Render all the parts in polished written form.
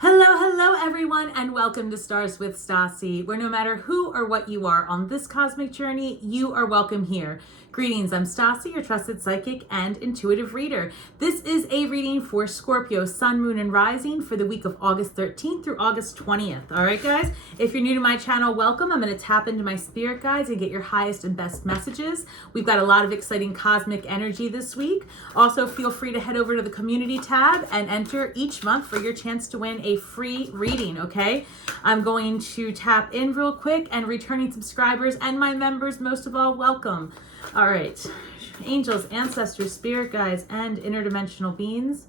Hello everyone, and welcome to Stars with Stasi, where no matter who or what you are on this cosmic journey, you are welcome here. Greetings, I'm Stasi, your trusted psychic and intuitive reader. This is a reading for Scorpio, Sun, Moon, and Rising for the week of August 13th through August 20th. All right, guys, if you're new to my channel, welcome. I'm going to tap into my spirit guides and get your highest and best messages. We've got a lot of exciting cosmic energy this week. Also, feel free to head over to the community tab and enter each month for your chance to win a free reading, okay? I'm going to tap in real quick, and returning subscribers and my members, most of all, welcome. All right, angels, ancestors, spirit guides, and interdimensional beings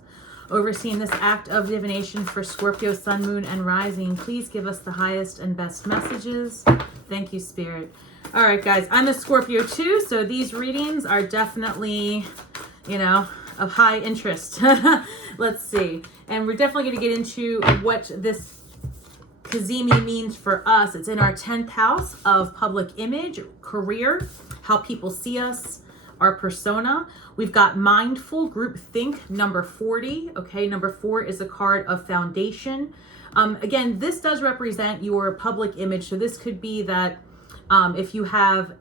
overseeing this act of divination for Scorpio, Sun, Moon, and Rising, please give us the highest and best messages. Thank you, Spirit. All right, guys, I'm a Scorpio too, so these readings are definitely, of high interest. Let's see. And we're definitely going to get into what this Cazimi means for us. It's in our 10th house of public image, career, how people see us, our persona. We've got mindful, group think, number 40. Okay, number 4 is a card of foundation. Again, this does represent your public image. So this could be that if you have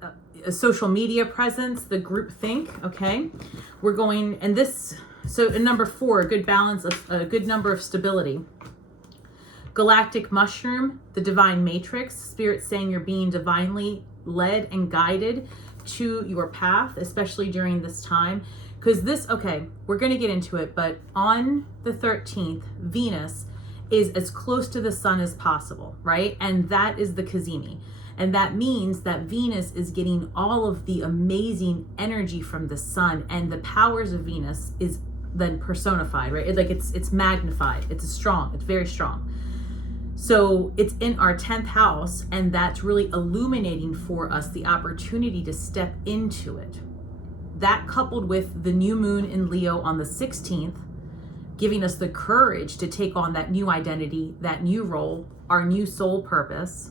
a social media presence, the group think, okay? We're going, and this, so in number 4, a good balance of a good number of stability. Galactic mushroom, the divine matrix, spirit saying you're being divinely led and guided to your path, especially during this time. Because this, okay, we're going to get into it, but on the 13th, Venus is as close to the sun as possible, right? And that is the Cazimi. And that means that Venus is getting all of the amazing energy from the sun, and the powers of Venus is then personified, right? It's magnified. It's strong. It's very strong. So it's in our 10th house, and that's really illuminating for us the opportunity to step into it. That coupled with the new moon in Leo on the 16th, giving us the courage to take on that new identity, that new role, our new soul purpose,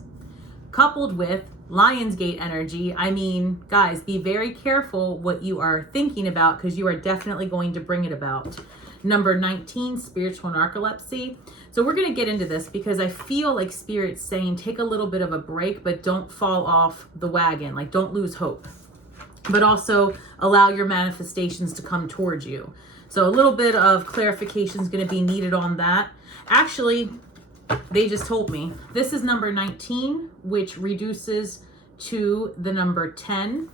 coupled with Lionsgate energy. I mean, guys, be very careful what you are thinking about, because you are definitely going to bring it about. Number 19, spiritual narcolepsy. So we're going to get into this because I feel like Spirit's saying take a little bit of a break, but don't fall off the wagon. Like, don't lose hope, but also allow your manifestations to come towards you. So a little bit of clarification is going to be needed on that. Actually, they just told me this is number 19, which reduces to the number 10,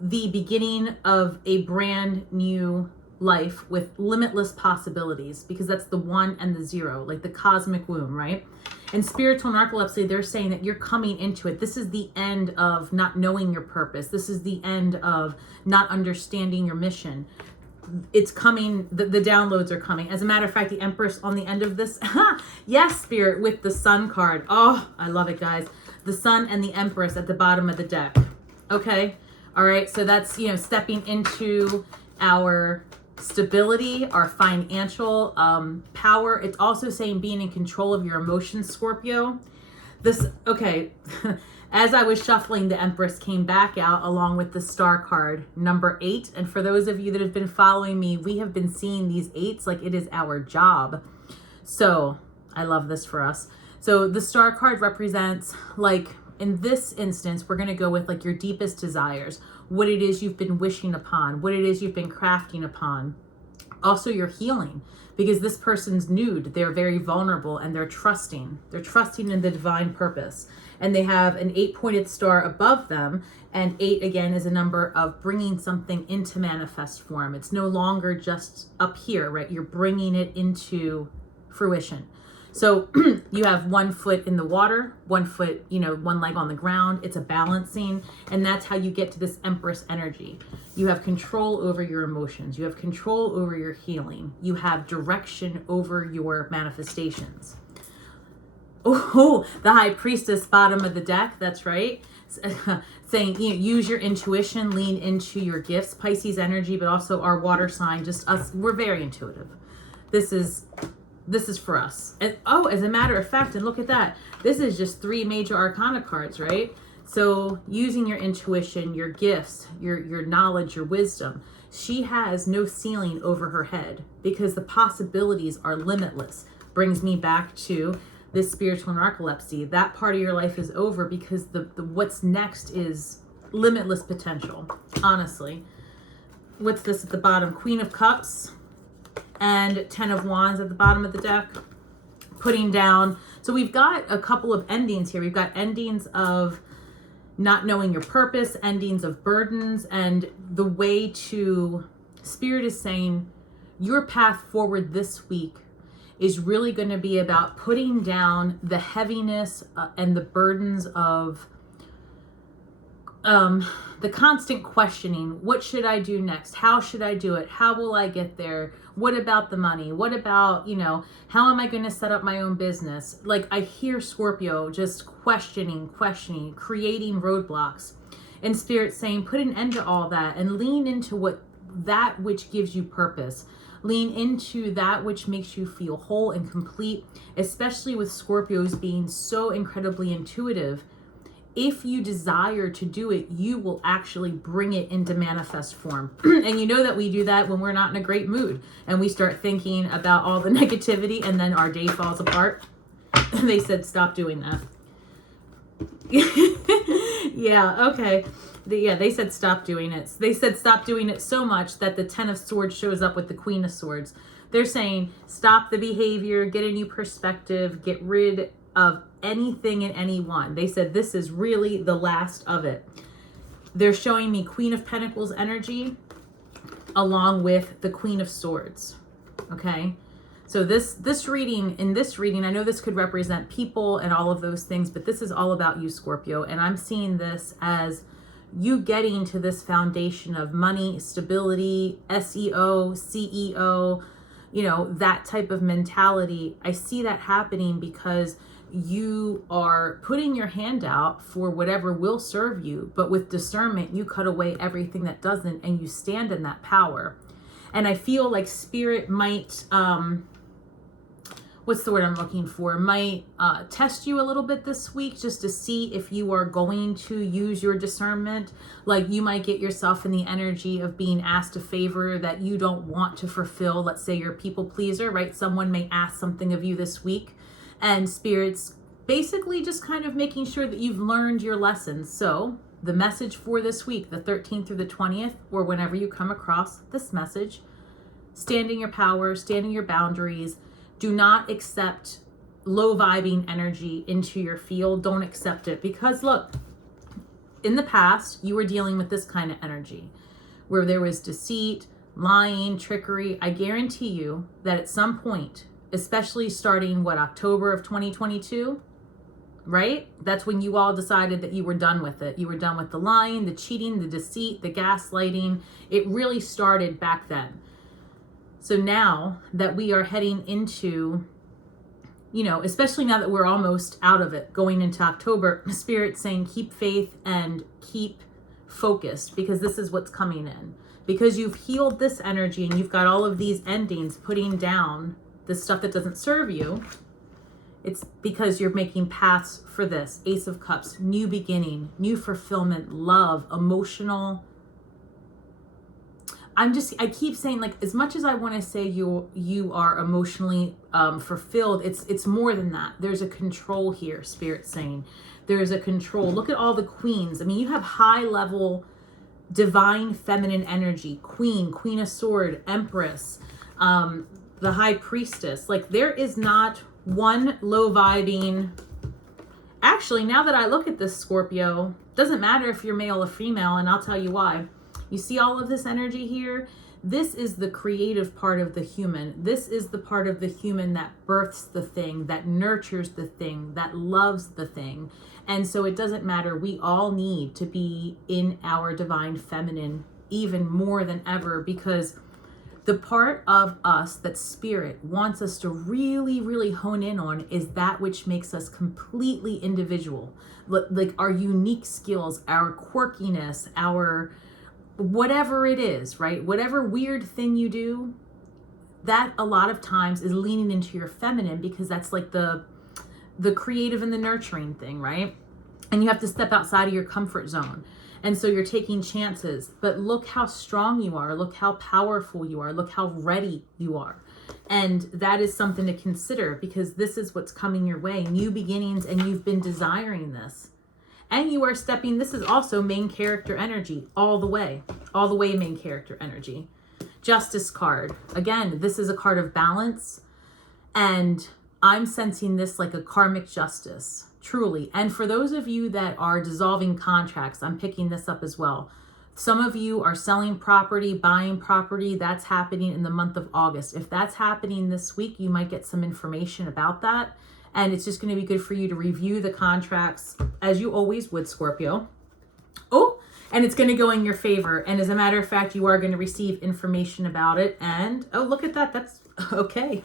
the beginning of a brand new life with limitless possibilities, because that's the 1 and the 0, like the cosmic womb, right? And spiritual narcolepsy, they're saying that you're coming into it. This is the end of not knowing your purpose. This is the end of not understanding your mission. It's coming, the downloads are coming. As a matter of fact, the Empress on the end of this, yes, Spirit, with the Sun card. Oh, I love it, guys. The Sun and the Empress at the bottom of the deck. Okay, all right, so that's, stepping into our stability, our financial power. It's also saying being in control of your emotions, Scorpio. This, okay, as I was shuffling, the Empress came back out along with the Star card, number 8. And for those of you that have been following me, we have been seeing these 8s like it is our job. So I love this for us. So the Star card represents, like, in this instance, we're going to go with like your deepest desires, what it is you've been wishing upon, what it is you've been crafting upon. Also your healing, because this person's nude, they're very vulnerable, and they're trusting in the divine purpose. And they have an 8-pointed star above them, and 8 again is a number of bringing something into manifest form. It's no longer just up here, right? You're bringing it into fruition. So you have 1 foot in the water, 1 foot, 1 leg on the ground. It's a balancing, and that's how you get to this Empress energy. You have control over your emotions. You have control over your healing. You have direction over your manifestations. Oh, the High Priestess, bottom of the deck. That's right. Saying, use your intuition, lean into your gifts, Pisces energy, but also our water sign, just us. We're very intuitive. This is for us. And, as a matter of fact, and look at that. This is just 3 major arcana cards, right? So using your intuition, your gifts, your knowledge, your wisdom, she has no ceiling over her head because the possibilities are limitless. brings me back to this spiritual narcolepsy. That part of your life is over because the what's next is limitless potential, honestly. What's this at the bottom? Queen of Cups and 10 of Wands at the bottom of the deck. Putting down. So we've got a couple of endings here. We've got endings of not knowing your purpose, endings of burdens, and the way to, Spirit is saying your path forward this week is really going to be about putting down the heaviness and the burdens of the constant questioning. What should I do next? How should I do it? How will I get there? What about the money? What about, how am I going to set up my own business? Like, I hear Scorpio just questioning, creating roadblocks, and Spirit saying, put an end to all that and lean into that which gives you purpose. Lean into that which makes you feel whole and complete, especially with Scorpios being so incredibly intuitive. If you desire to do it, you will actually bring it into manifest form. And you know that we do that when we're not in a great mood and we start thinking about all the negativity and then our day falls apart. They said, stop doing that. Yeah, okay. They said stop doing it. They said stop doing it so much that the 10 of Swords shows up with the Queen of Swords. They're saying stop the behavior, get a new perspective, get rid of anything and anyone. They said this is really the last of it. They're showing me Queen of Pentacles energy along with the Queen of Swords. Okay? So this reading, I know this could represent people and all of those things, but this is all about you, Scorpio. And I'm seeing this as you getting to this foundation of money, stability, SEO, CEO, that type of mentality. I see that happening because you are putting your hand out for whatever will serve you, but with discernment, you cut away everything that doesn't, and you stand in that power. And I feel like Spirit might, what's the word I'm looking for? Might test you a little bit this week just to see if you are going to use your discernment. Like, you might get yourself in the energy of being asked a favor that you don't want to fulfill. Let's say you're a people pleaser, right? Someone may ask something of you this week, and Spirit's basically just kind of making sure that you've learned your lessons. So the message for this week, the 13th through the 20th, or whenever you come across this message, stand in your power, stand in your boundaries. Do not accept low vibing energy into your field. Don't accept it, because look, in the past, you were dealing with this kind of energy where there was deceit, lying, trickery. I guarantee you that at some point, especially starting October of 2022, right? That's when you all decided that you were done with it. You were done with the lying, the cheating, the deceit, the gaslighting. It really started back then. So now that we are heading into, especially now that we're almost out of it, going into October, Spirit's saying keep faith and keep focused, because this is what's coming in. Because you've healed this energy and you've got all of these endings, putting down the stuff that doesn't serve you. It's because you're making paths for this. Ace of Cups, new beginning, new fulfillment, love, emotional. I keep saying, like, as much as I want to say you are emotionally fulfilled, it's more than that. There's a control here, Spirit saying. There's a control. Look at all the queens. I mean, you have high level divine feminine energy. Queen of Sword, Empress, the High Priestess. Like, there is not one low vibing. Actually, now that I look at this, Scorpio, doesn't matter if you're male or female, and I'll tell you why. You see all of this energy here? This is the creative part of the human. This is the part of the human that births the thing, that nurtures the thing, that loves the thing. And so it doesn't matter. We all need to be in our divine feminine even more than ever, because the part of us that Spirit wants us to really, really hone in on is that which makes us completely individual. Like our unique skills, our quirkiness, our whatever it is, right? Whatever weird thing you do, that a lot of times is leaning into your feminine, because that's like the creative and the nurturing thing, right? And you have to step outside of your comfort zone. And so you're taking chances, but look how strong you are. Look how powerful you are. Look how ready you are. And that is something to consider, because this is what's coming your way. New beginnings, and you've been desiring this. And you are stepping, this is also main character energy, all the way main character energy. Justice card. Again, this is a card of balance. And I'm sensing this like a karmic justice, truly. And for those of you that are dissolving contracts, I'm picking this up as well. Some of you are selling property, buying property. That's happening in the month of August. If that's happening this week, you might get some information about that. And it's just going to be good for you to review the contracts as you always would, Scorpio. Oh, and it's going to go in your favor. And as a matter of fact, you are going to receive information about it. And, oh, look at that. That's okay.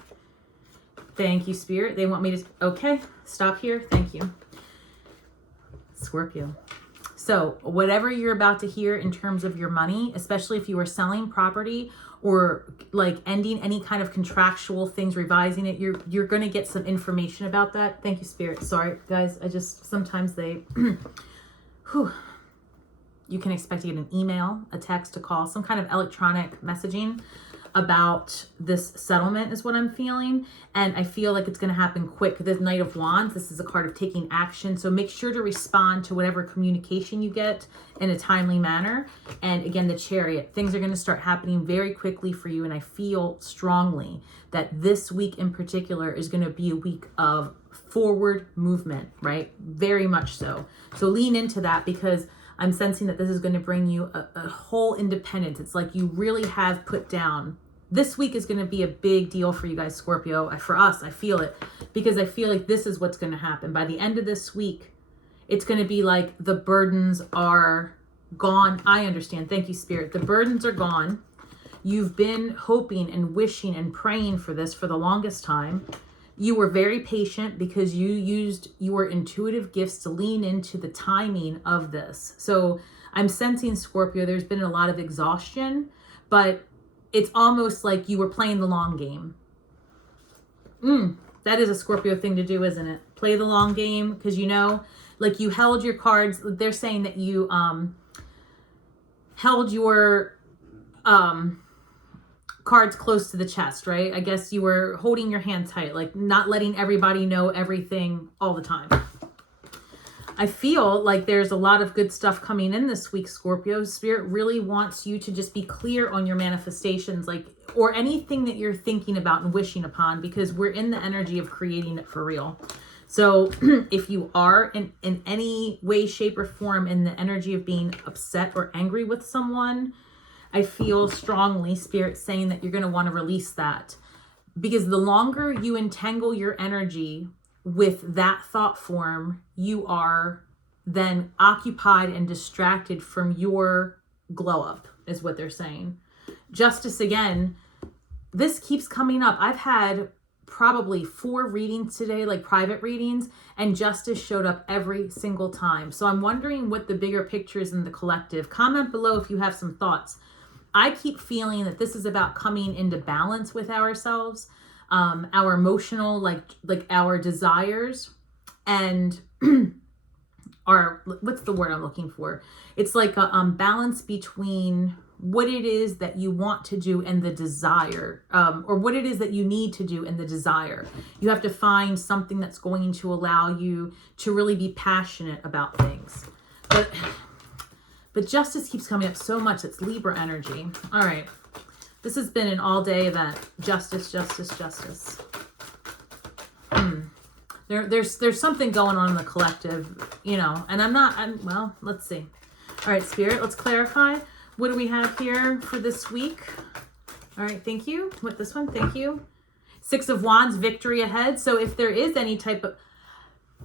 Thank you, Spirit. They want me to, okay, stop here. Thank you. Scorpio. So whatever you're about to hear in terms of your money, especially if you are selling property or like ending any kind of contractual things, revising it, you're going to get some information about that. Thank you, Spirit. Sorry, guys. I just, sometimes they, whew. You can expect to get an email, a text, a call, some kind of electronic messaging about this settlement is what I'm feeling. And I feel like it's going to happen quick. This Knight of Wands, this is a card of taking action. So make sure to respond to whatever communication you get in a timely manner. And again, the Chariot, things are going to start happening very quickly for you. And I feel strongly that this week in particular is going to be a week of forward movement, right? Very much so. So lean into that, because I'm sensing that this is going to bring you a whole independence. It's like you really have put down. This week is going to be a big deal for you guys, Scorpio. For us, I feel it, because I feel like this is what's going to happen. By the end of this week, it's going to be like the burdens are gone. I understand. Thank you, Spirit. The burdens are gone. You've been hoping and wishing and praying for this for the longest time. You were very patient because you used your intuitive gifts to lean into the timing of this. So I'm sensing, Scorpio, there's been a lot of exhaustion, but it's almost like you were playing the long game. That is a Scorpio thing to do, isn't it? Play the long game, because you know, like you held your cards. They're saying that you held your cards close to the chest, right? I guess you were holding your hand tight, like not letting everybody know everything all the time. I feel like there's a lot of good stuff coming in this week, Scorpio. Spirit really wants you to just be clear on your manifestations, like, or anything that you're thinking about and wishing upon, because we're in the energy of creating it for real. So if you are in any way, shape, or form in the energy of being upset or angry with someone, I feel strongly Spirit saying that you're going to want to release that, because the longer you entangle your energy with that thought form, you are then occupied and distracted from your glow up, is what they're saying. Justice, again, this keeps coming up. I've had probably 4 readings today, like private readings, and justice showed up every single time. So I'm wondering what the bigger picture is in the collective. Comment below if you have some thoughts. I keep feeling that this is about coming into balance with ourselves, our emotional, like our desires, and our, what's the word I'm looking for? It's like a balance between what it is that you want to do and the desire, or what it is that you need to do and the desire. You have to find something that's going to allow you to really be passionate about things. But justice keeps coming up so much. It's Libra energy. All right. This has been an all-day event. Justice, justice, justice. There's something going on in the collective, you know, and well, let's see. All right, Spirit, let's clarify. What do we have here for this week? All right, thank you. With this one, thank you. 6 of Wands, victory ahead. So if there is any type of...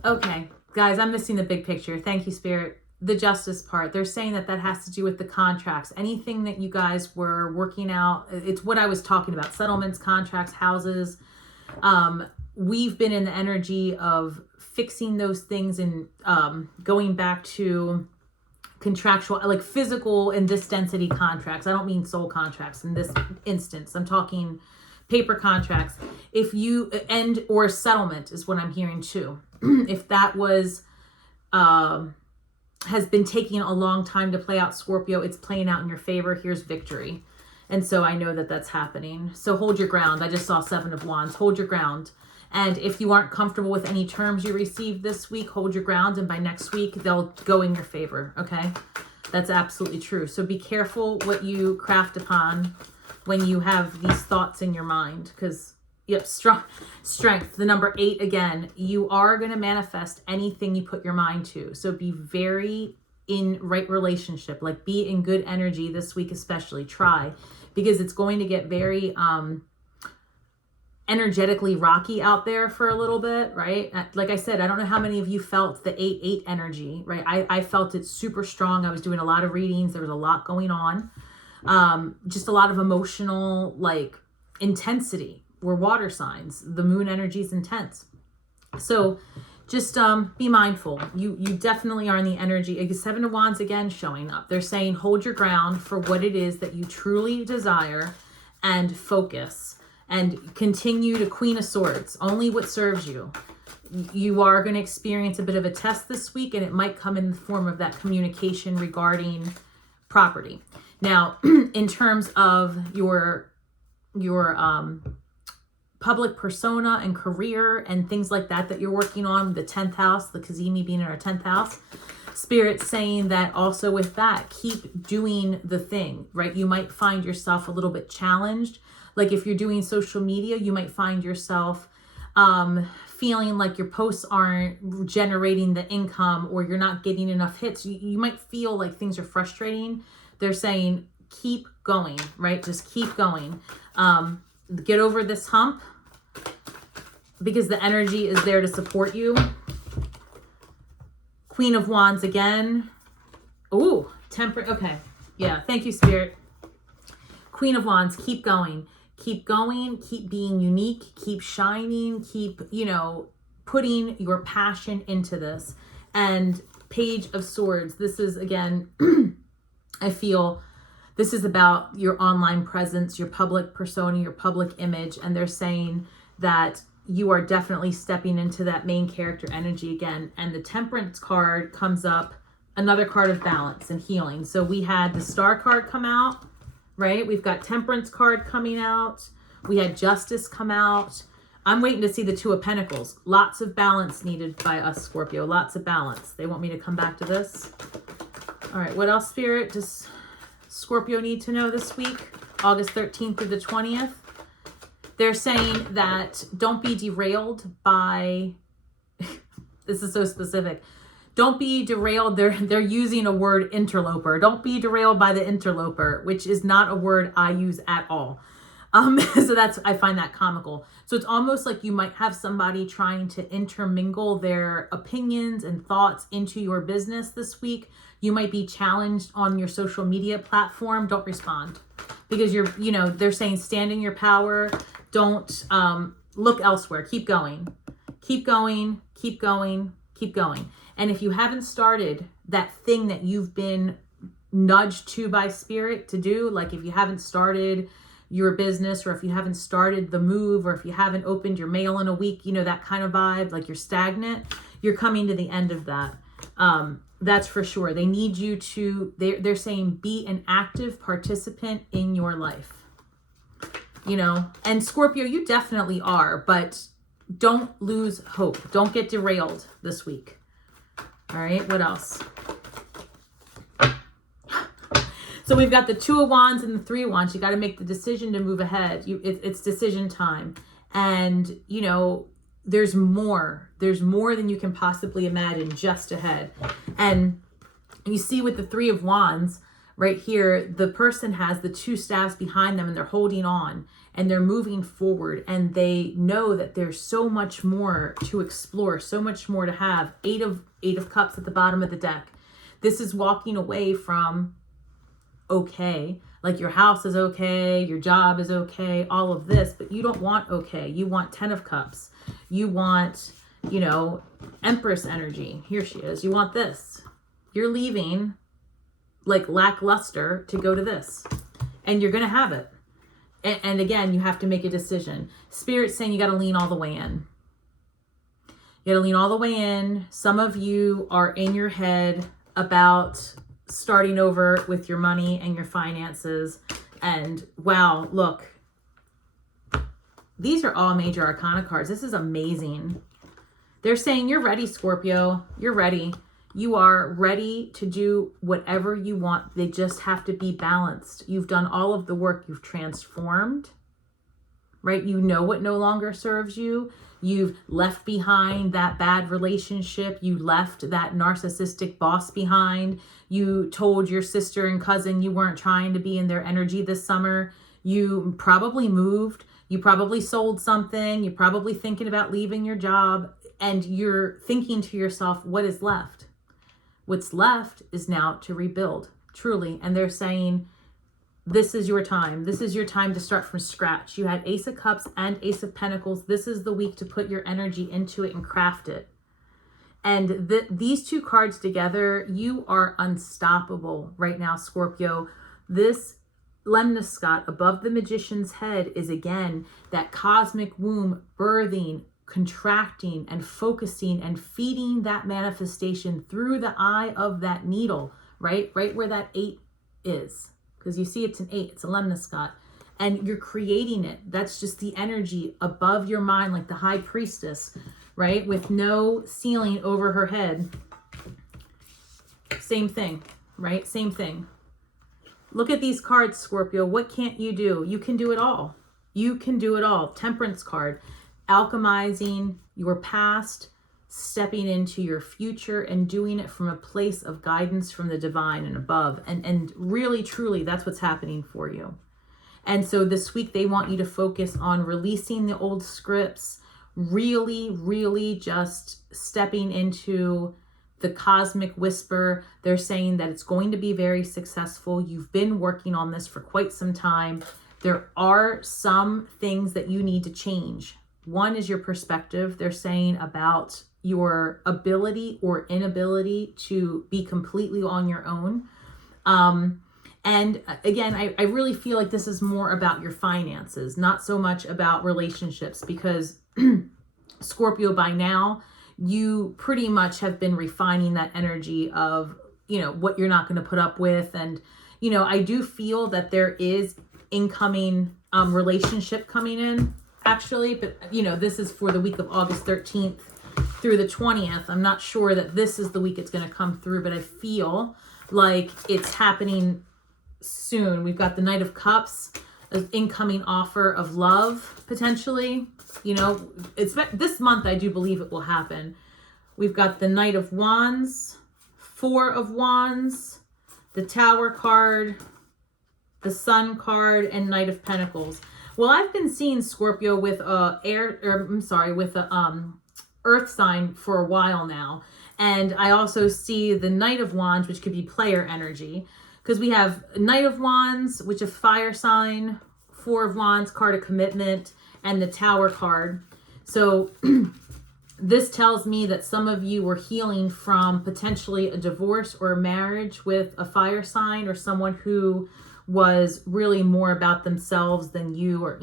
Okay, guys, I'm missing the big picture. Thank you, Spirit. The justice part, they're saying that has to do with the contracts. Anything that you guys were working out, it's what I was talking about. Settlements, contracts, houses. We've been in the energy of fixing those things and going back to contractual, like physical in this density contracts. I don't mean soul contracts in this instance. I'm talking paper contracts. If you end, or settlement is what I'm hearing too. If that was has been taking a long time to play out, Scorpio, it's playing out in your favor. Here's victory. And so I know that that's happening. So hold your ground. I just saw 7 of Wands. Hold your ground. And if you aren't comfortable with any terms you received this week, hold your ground. And by next week, they'll go in your favor. Okay? That's absolutely true. So be careful what you craft upon when you have these thoughts in your mind. Because, yep, strength. The number 8, again, you are going to manifest anything you put your mind to. So be very in right relationship. Like, be in good energy this week especially. Try. Because it's going to get very energetically rocky out there for a little bit, right? Like I said, I don't know how many of you felt the 8-8 energy, right? I felt it super strong. I was doing a lot of readings. There was a lot going on. Just a lot of emotional, like, intensity. We're water signs. The moon energy is intense. So just be mindful. You definitely are in the energy. 7 of Wands again showing up. They're saying hold your ground for what it is that you truly desire and focus. And continue to Queen of Swords, only what serves you. You are going to experience a bit of a test this week, and it might come in the form of that communication regarding property. Now, in terms of your public persona and career and things like that you're working on, the 10th house, the Cazimi being in our 10th house, Spirit's saying that also with that, keep doing the thing, right? You might find yourself a little bit challenged. Like if you're doing social media, you might find yourself feeling like your posts aren't generating the income or you're not getting enough hits. You might feel like things are frustrating. They're saying, keep going, right? Just keep going. Get over this hump because the energy is there to support you. Queen of Wands again. Ooh, temperate. Okay. Yeah. Thank you, Spirit. Queen of Wands, keep going. Keep going, keep being unique, keep shining, keep, putting your passion into this. And Page of Swords, this is, again, I feel this is about your online presence, your public persona, your public image. And they're saying that you are definitely stepping into that main character energy again. And the Temperance card comes up, another card of balance and healing. So we had the Star card come out. Right? We've got Temperance card coming out. We had Justice come out. I'm waiting to see the 2 of Pentacles. Lots of balance needed by us, Scorpio. Lots of balance. They want me to come back to this. All right. What else, Spirit, does Scorpio need to know this week? August 13th through the 20th. They're saying that don't be derailed by... This is so specific. Don't be derailed. They're using a word interloper. Don't be derailed by the interloper, which is not a word I use at all. So I find that comical. So it's almost like you might have somebody trying to intermingle their opinions and thoughts into your business this week. You might be challenged on your social media platform. Don't respond because they're saying stand in your power. Don't look elsewhere. Keep going. Keep going. Keep going. Keep going. And if you haven't started that thing that you've been nudged to by Spirit to do, like if you haven't started your business or if you haven't started the move or if you haven't opened your mail in a week, that kind of vibe, like you're stagnant, you're coming to the end of that. That's for sure. They need you to, they're saying be an active participant in your life. And Scorpio, you definitely are, but don't lose hope. Don't get derailed this week. All right, what else? So we've got the 2 of Wands and the 3 of Wands. You got to make the decision to move ahead. It's decision time. And, there's more. There's more than you can possibly imagine just ahead. And you see with the 3 of Wands right here, the person has the 2 staffs behind them and they're holding on and they're moving forward and they know that there's so much more to explore, so much more to have. 8 of Cups at the bottom of the deck. This is walking away from okay, like your house is okay, your job is okay, all of this, but you don't want okay. You want 10 of Cups. You want, Empress energy. Here she is. You want this. You're leaving like lackluster to go to this and you're going to have it. And again, you have to make a decision. Spirit's saying you got to lean all the way in. You got to lean all the way in. Some of you are in your head about starting over with your money and your finances. And wow, look, these are all major arcana cards. This is amazing. They're saying you're ready, Scorpio. You're ready. You are ready to do whatever you want. They just have to be balanced. You've done all of the work. You've transformed, right? You know what no longer serves you. You've left behind that bad relationship. You left that narcissistic boss behind. You told your sister and cousin you weren't trying to be in their energy this summer. You probably moved. You probably sold something. You're probably thinking about leaving your job. And you're thinking to yourself, what is left? What's left is now to rebuild, truly. And they're saying, this is your time. This is your time to start from scratch. You had Ace of Cups and Ace of Pentacles. This is the week to put your energy into it and craft it. And these two cards together, you are unstoppable right now, Scorpio. This lemniscate above the magician's head is, again, that cosmic womb birthing, contracting and focusing and feeding that manifestation through the eye of that needle, right where that 8 is, because you see it's an 8, it's a lemniscate, and you're creating it. That's just the energy above your mind, like the high priestess, right, with no ceiling over her head. Same thing, right? Same thing. Look at these cards, Scorpio. What can't you do? You can do it all. You can do it all. Temperance card, alchemizing your past, stepping into your future, and doing it from a place of guidance from the divine and above. And really, truly, that's what's happening for you. And so this week, they want you to focus on releasing the old scripts, really just stepping into the cosmic whisper. They're saying that it's going to be very successful. You've been working on this for quite some time. There are some things that you need to change. One is your perspective. They're saying about your ability or inability to be completely on your own. And again, I really feel like this is more about your finances, not so much about relationships, because Scorpio, by now, you pretty much have been refining that energy of, what you're not going to put up with. And, I do feel that there is incoming relationship coming in, actually, but, this is for the week of August 13th through the 20th. I'm not sure that this is the week it's going to come through, but I feel like it's happening soon. We've got the Knight of Cups, an incoming offer of love, potentially. It's this month, I do believe it will happen. We've got the Knight of Wands, Four of Wands, the Tower card, the Sun card, and Knight of Pentacles. Well, I've been seeing Scorpio with Earth sign for a while now. And I also see the Knight of Wands, which could be player energy, because we have Knight of Wands, which is fire sign, Four of Wands, card of commitment, and the Tower card. So this tells me that some of you were healing from potentially a divorce or a marriage with a fire sign, or someone who was really more about themselves than you, or,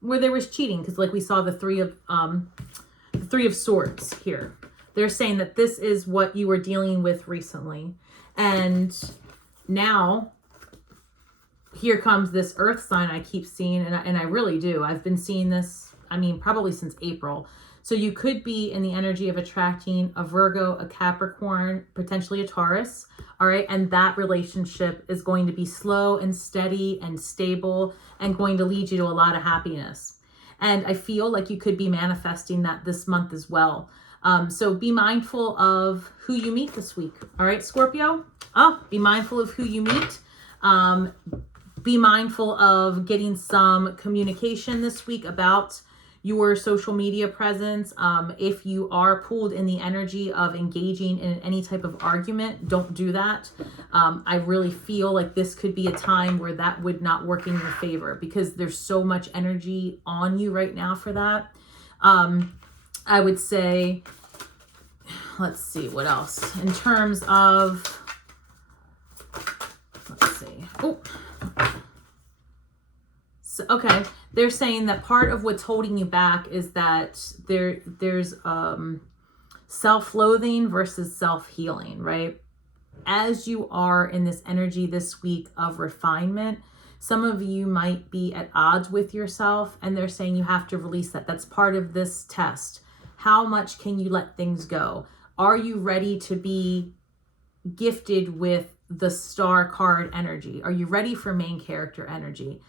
where there was cheating. Because like we saw the Three of Swords here. They're saying that this is what you were dealing with recently. And now here comes this Earth sign I keep seeing, and I really do. I've been seeing this, probably since April. So you could be in the energy of attracting a Virgo, a Capricorn, potentially a Taurus, all right? And that relationship is going to be slow and steady and stable and going to lead you to a lot of happiness. And I feel like you could be manifesting that this month as well. So be mindful of who you meet this week, all right, Scorpio? Be mindful of who you meet. Be mindful of getting some communication this week about your social media presence. If you are pulled in the energy of engaging in any type of argument, don't do that. I really feel like this could be a time where that would not work in your favor, because there's so much energy on you right now for that. I would say, let's see, what else? In terms of, let's see. So, okay, they're saying that part of what's holding you back is that there's self-loathing versus self-healing, right? As you are in this energy this week of refinement, Some of you might be at odds with yourself, and they're saying you have to release that. That's part of this test. How much can you let things go? Are you ready to be gifted with the star card energy? Are you ready for main character energy?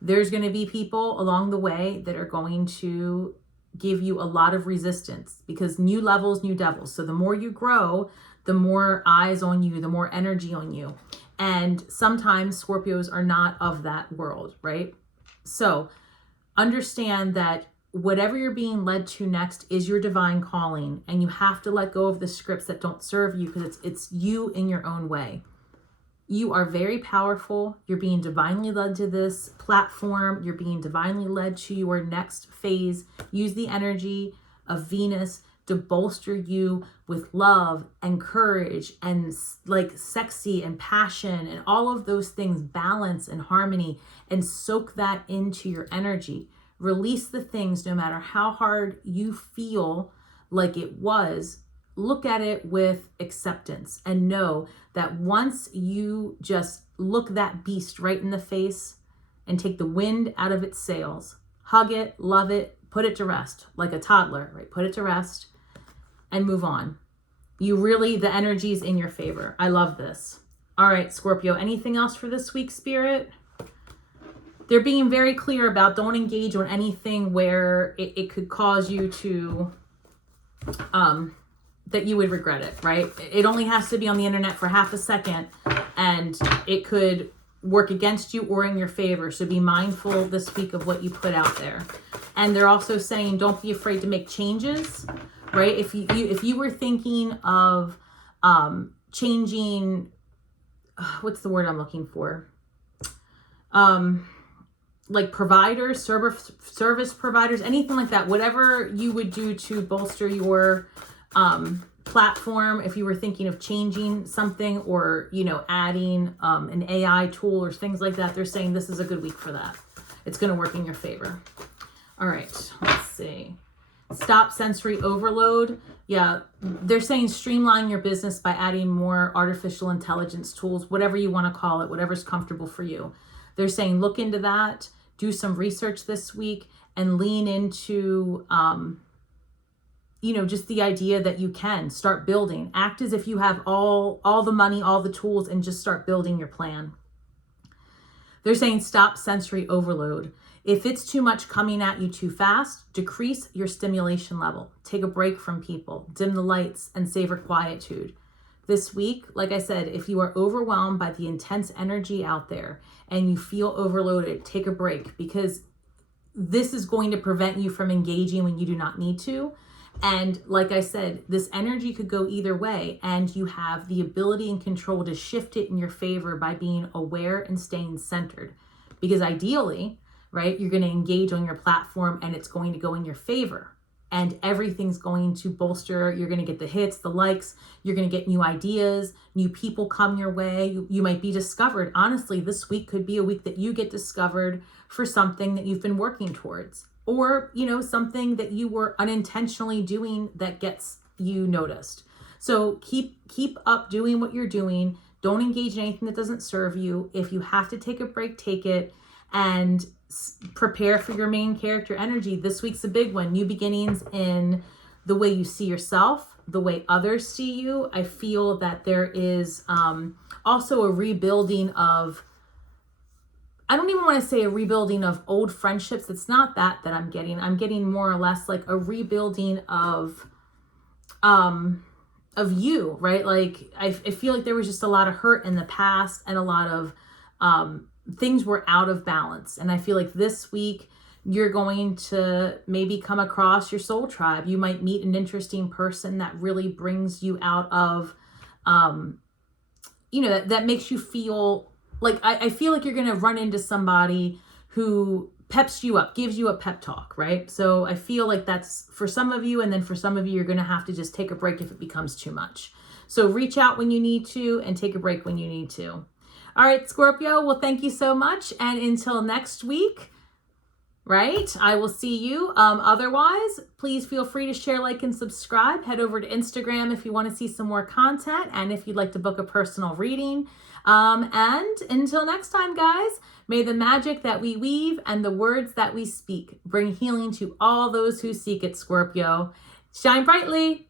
There's going to be people along the way that are going to give you a lot of resistance, because new levels, new devils. So the more you grow, the more eyes on you, the more energy on you. And sometimes Scorpios are not of that world, right? So understand that whatever you're being led to next is your divine calling, and you have to let go of the scripts that don't serve you, because it's you in your own way. You are very powerful. You're being divinely led to this platform. You're being divinely led to your next phase. Use the energy of Venus to bolster you with love and courage and like sexy and passion and all of those things, balance and harmony, and soak that into your energy. Release the things, no matter how hard you feel like it was. Look at it with acceptance and know that once you just look that beast right in the face and take the wind out of its sails, hug it, love it, put it to rest like a toddler, right? Put it to rest and move on. The energy is in your favor. I love this. All right, Scorpio, anything else for this week, Spirit? They're being very clear about don't engage on anything where it could cause you to, that you would regret it, right? It only has to be on the internet for half a second, and it could work against you or in your favor. So be mindful this week of what you put out there. And they're also saying don't be afraid to make changes, right? If you were thinking of changing, what's the word I'm looking for? Like providers, service providers, anything like that, whatever you would do to bolster your platform. If you were thinking of changing something or, adding an AI tool or things like that, they're saying this is a good week for that. It's going to work in your favor. All right, let's see. Stop sensory overload. Yeah, they're saying streamline your business by adding more artificial intelligence tools, whatever you want to call it, whatever's comfortable for you. They're saying look into that, do some research this week, and lean into, just the idea that you can start building. Act as if you have all the money, all the tools, and just start building your plan. They're saying stop sensory overload. If it's too much coming at you too fast, decrease your stimulation level. Take a break from people, dim the lights, and savor quietude. This week, like I said, if you are overwhelmed by the intense energy out there and you feel overloaded, take a break, because this is going to prevent you from engaging when you do not need to. And like I said, this energy could go either way, and you have the ability and control to shift it in your favor by being aware and staying centered. Because ideally, right, you're going to engage on your platform and it's going to go in your favor, and everything's going to bolster. You're going to get the hits, the likes, you're going to get new ideas, new people come your way. You might be discovered. Honestly, this week could be a week that you get discovered for something that you've been working towards, or, something that you were unintentionally doing that gets you noticed. So keep up doing what you're doing. Don't engage in anything that doesn't serve you. If you have to take a break, take it, and prepare for your main character energy. This week's a big one. New beginnings in the way you see yourself, the way others see you. I feel that there is also a rebuilding of, I don't even want to say a rebuilding of old friendships. It's not that I'm getting. I'm getting more or less like a rebuilding of you, right? Like I feel like there was just a lot of hurt in the past, and a lot of things were out of balance. And I feel like this week you're going to maybe come across your soul tribe. You might meet an interesting person that really brings you out of, that makes you feel like, I feel like you're going to run into somebody who peps you up, gives you a pep talk, right? So I feel like that's for some of you. And then for some of you, you're going to have to just take a break if it becomes too much. So reach out when you need to and take a break when you need to. All right, Scorpio, well, thank you so much. And until next week, right? I will see you. Otherwise, please feel free to share, like, and subscribe. Head over to Instagram if you want to see some more content and if you'd like to book a personal reading. And until next time, guys, may the magic that we weave and the words that we speak bring healing to all those who seek it, Scorpio. Shine brightly.